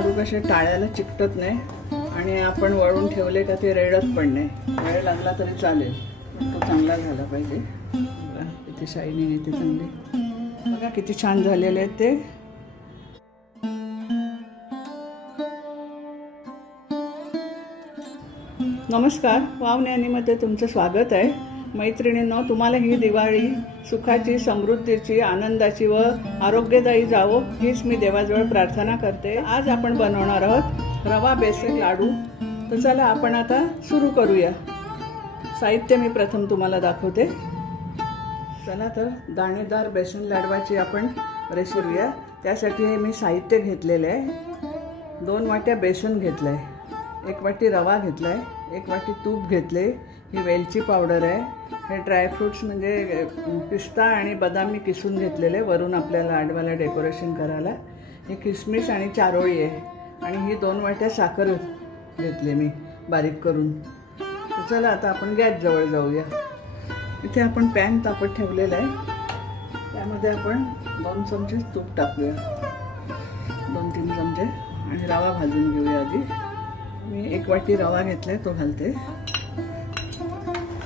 लाडू कसे टाळ्याला चिकटत नाही आणि आपण वळून ठेवले का ते रेडत पण नाही. वेळ लागला तरी चालेल, पण तो चांगला झाला पाहिजे. किती शायनिंग येते चांगली. बघा किती छान झालेले आहेत ते. नमस्कार, वाव न्यानीमध्ये तुमचं स्वागत आहे. मैत्रिणींनो, तुम्हाला ही दिवाळी सुखाची, समृद्धीची, आनंदाची व आरोग्यदायी जावो हीच मी देवाजवळ प्रार्थना करते. आज आपण बनवणार आहोत रवा बेसन लाडू. तर चला आपण आता सुरू करूया. साहित्य मी प्रथम तुम्हाला दाखवते. चला तर दाणेदार बेसन लाडवाची आपण रेसिपी करूया. त्यासाठी हे मी साहित्य घेतलेले आहे. 2 वाट्या बेसन घेतलं आहे, 1 वाटी रवा घेतला आहे, 1 वाटी तूप घेतले, ही वेलची पावडर आहे, हे ड्रायफ्रूट्स म्हणजे पिस्ता आणि बदाम मी किसून घेतलेले वरून आपल्या लाडवाला डेकोरेशन करायला. ही किसमिस आणि चारोळी आहे आणि ही 2 वाट्या साखर घेतली मी बारीक करून. तर चला आता आपण गॅस जवळ जाऊया. इथे आपण पॅन तापत ठेवलेला आहे. त्यामध्ये आपण 2 चमचे तूप टाकूया, 2-3 चमचे, आणि रवा भाजून घेऊया. आधी मी 1 वाटी रवा घेतलाय, तो घालते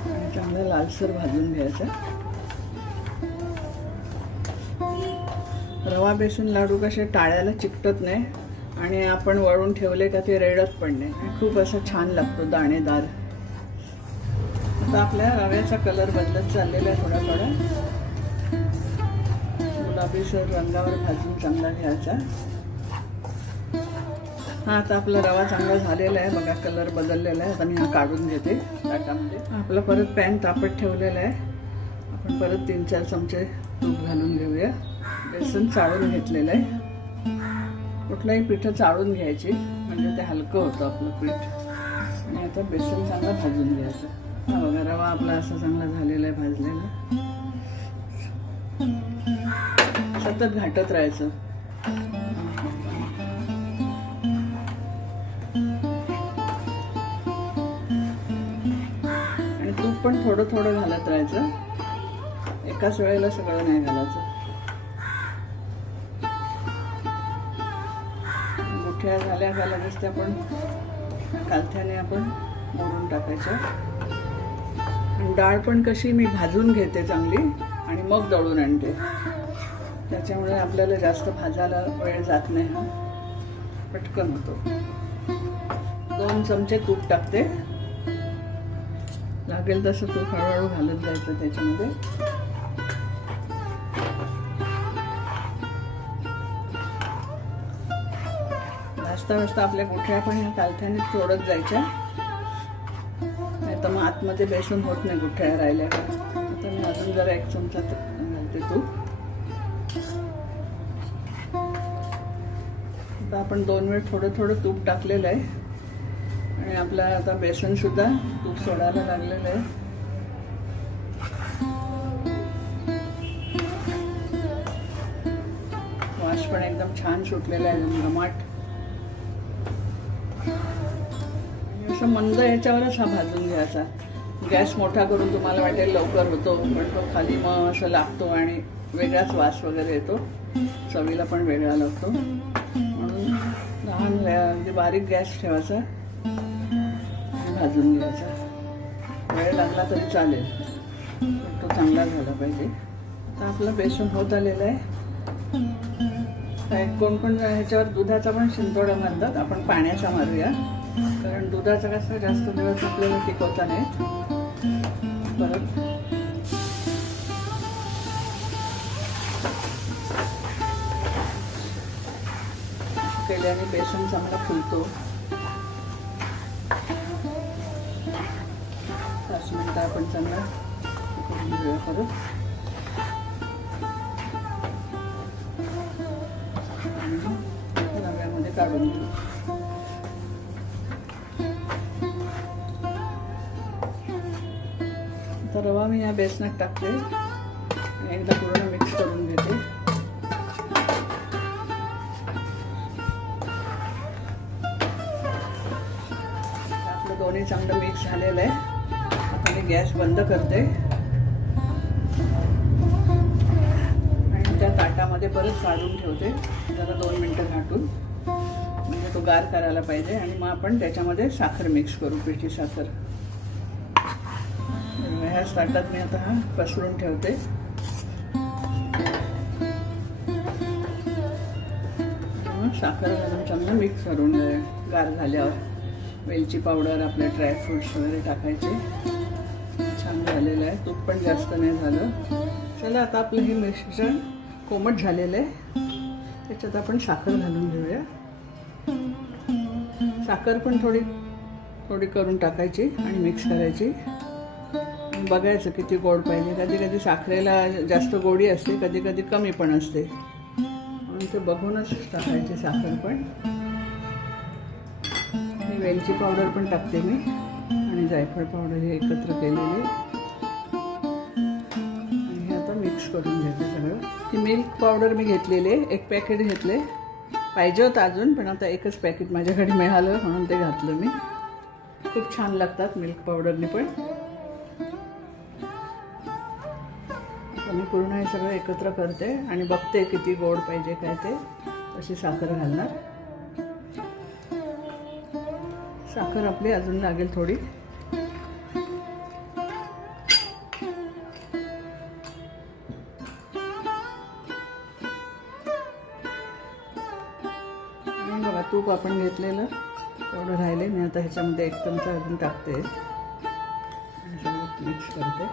आणि चांगला लालसर भाजून घ्यायचा. रवा बेसन लाडू कसे टाळ्याला चिकटत नाही आणि आपण वळून ठेवले का ते रेडत पण नाही. खूप असा छान लागतो, दाणेदार. आता आपल्या रव्याचा कलर बदलत चाललेला आहे थोडा थोडा. गुलाबीसर रंगावर भाजून चांगला घ्यायचा. हा आता आपला रवा चांगला झालेला आहे. बघा कलर बदललेला आहे. आता मी हा काढून घेते ताटामध्ये. आपला परत पॅन तापत ठेवलेला आहे. आपण परत 3-4 चमचे तूप घालून घेऊया. बेसन चाळून घेतलेलं आहे. कुठलाही पीठ चाळून घ्यायची म्हणजे ते हलकं होतं आपलं पीठ. आणि आता बेसन चांगलं भाजून घ्यायचं. हा बघा रवा आपला असा चांगला झालेला आहे, भाजलेला. सतत घाटत राहायचं. आणि तूप पण थोडं थोडं घालत राहायचं, एकाच वेळेला सगळं नाही घालायचं. गुठ्या झाल्या का लगेच ते आपण कालथ्याने आपण मोडून टाकायच्या. आणि डाळ पण कशी मी भाजून घेते चांगली आणि मग दळून आणते. त्याच्यामुळे आपल्याला जास्त भाजायला वेळ जात नाही, हा पटकन होतो. 2 चमचे तूप टाकते. लागेल तसं तूप हळूहळू घालत जायचं त्याच्यामध्ये. भाजता भाजता आपल्या गुठ्या पण ह्या कालथ्याने तोडत जायच्या, नाही तर मग आतमध्ये बेसन होत नाही गुठ्या राहिल्या का. आता मी अजून जरा 1 चमचा घालते तूप. आता आपण 2 वेळ थोडं थोडं तूप टाकलेलं आहे आणि आपलं आता बेसन सुद्धा तूप सोडायला लागलेलं आहे. वास पण एकदम छान सुटलेला आहे, घमाट. असं मंद ह्याच्यावरच हा भाजून घ्यायचा. गॅस मोठा करून तुम्हाला वाटेल लवकर होतो, पण तो खाली मग असं लागतो आणि वेगळाच वास वगैरे येतो. चवीला पण वेगळा लागतो. म्हणून लहान म्हणजे बारीक गॅस ठेवायचा आणि भाजून घ्यायचा. वेळ लागला तरी चालेल, पण तो चांगला झाला पाहिजे. आता आपलं बेसन होत आलेलं आहे. कोण कोण ह्याच्यावर दुधाचा पण शिंतोडा मारतात, आपण पाण्याचा मारूया. कारण दुधाचा कसं जास्त दिवस आपल्याला टिकवता नाही. परत केल्याने बेसन चांगला फुलतो. 5 मिनिटं आपण चांगला करून घेऊया परत. रव्यामध्ये काढून घेऊ. आता रवा मी या बेसनात टाकते आणि एकदा पूर्ण मिक्स करून घेते. आपलं दोन्ही चांगलं मिक्स झालेलं आहे. आता मी गॅस बंद करते आणि त्या ताटामध्ये परत काढून ठेवते जरा 2 मिनिटं घाटून. म्हणजे गार करायला पाहिजे आणि मग आपण त्याच्यामध्ये साखर मिक्स करू, पिठी साखर. ह्या ताटात मी आता हा पसरून ठेवते. साखर घालून चांगलं मिक्स करून गार झाल्यावर वेलची पावडर, आपले ड्रायफ्रुट्स वगैरे टाकायचे. छान झालेलं आहे, तूप पण जास्त नाही झालं. चला आता आपलं हे मिश्रण कोमट झालेलं आहे, त्याच्यात आपण साखर घालून घेऊया. साखर पण थोडी थोडी करून टाकायची आणि मिक्स करायची. बघायचं किती गोड पाहिजे. कधी कधी साखरेला जास्त गोडी असते, कधी कधी कमी पण असते, म्हणून ते बघूनच टाकायची साखर. पण ही वेलची पावडर पण टाकते मी आणि जायफळ पावडर हे एकत्र केलेले. आणि हे आता मिक्स करून घेते सगळं. ती मिल्क पावडर मी घेतलेली आहे, 1 पॅकेट घेतले. पाहिजे होतं अजून, पण आता एकच पॅकेट माझ्याकडे मिळालं म्हणून ते घातलं मी. खूप छान लागतात मिल्क पावडरने पण. मी पूर्ण हे सगळं एकत्र करते आणि बघते किती गोड पाहिजे काय ते, तशी साखर घालणार. साखर आपली अजून लागेल थोडी. बघा तूप आपण घेतलेलं तेवढं राहिले. मी आता ह्याच्यामध्ये 1 चमचा अजून टाकते आणि सगळं मिक्स करते.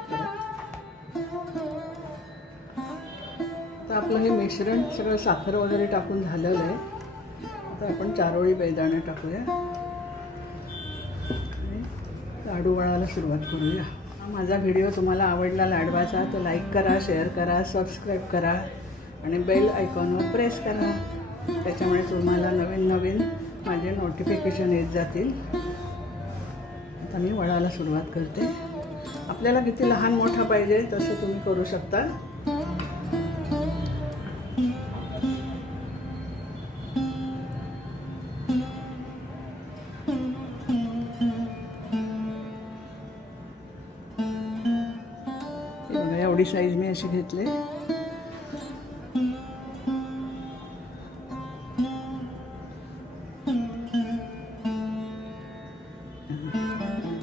आता आपलं हे मिश्रण सगळं साखर वगैरे टाकून झालेलं आहे. आता आपण चारोळी बेदाणे टाकूया आणि लाडू वळायला सुरुवात करूया. माझा व्हिडिओ तुम्हाला आवडला लाडवाचा तर लाईक करा, शेअर करा, सबस्क्राईब करा आणि बेल आयकॉनवर प्रेस करा. त्याच्यामुळे तुम्हाला नवीन नवीन माझे नोटिफिकेशन येत जातील. आता मी वळायला सुरुवात करते. आपल्याला किती लहान मोठा पाहिजे तसं तुम्ही करू शकता. एवढी साईज मी अशी घेतली.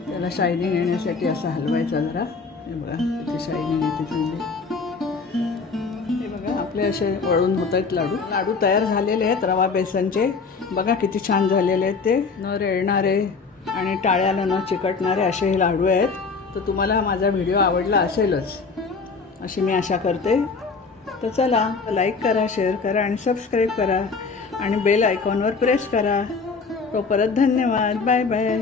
त्याला शायनिंग येण्यासाठी असा हलवायचा जरा. हे बघा किती शायनिंग येते चांगली. हे बघा आपले असे वळून होत आहेत लाडू. लाडू तयार झालेले आहेत रवा बेसनचे. बघा किती छान झालेले आहेत ते. न रेळणारे आणि टाळ्याला न चिकटणारे असे हे लाडू आहेत. तर तुम्हाला माझा व्हिडिओ आवडला असेलच अशी मी आशा करते. तर चला लाईक करा, शेअर करा आणि सबस्क्राईब करा आणि बेल आयकॉनवर प्रेस करा. तो परत धन्यवाद. Bye bye.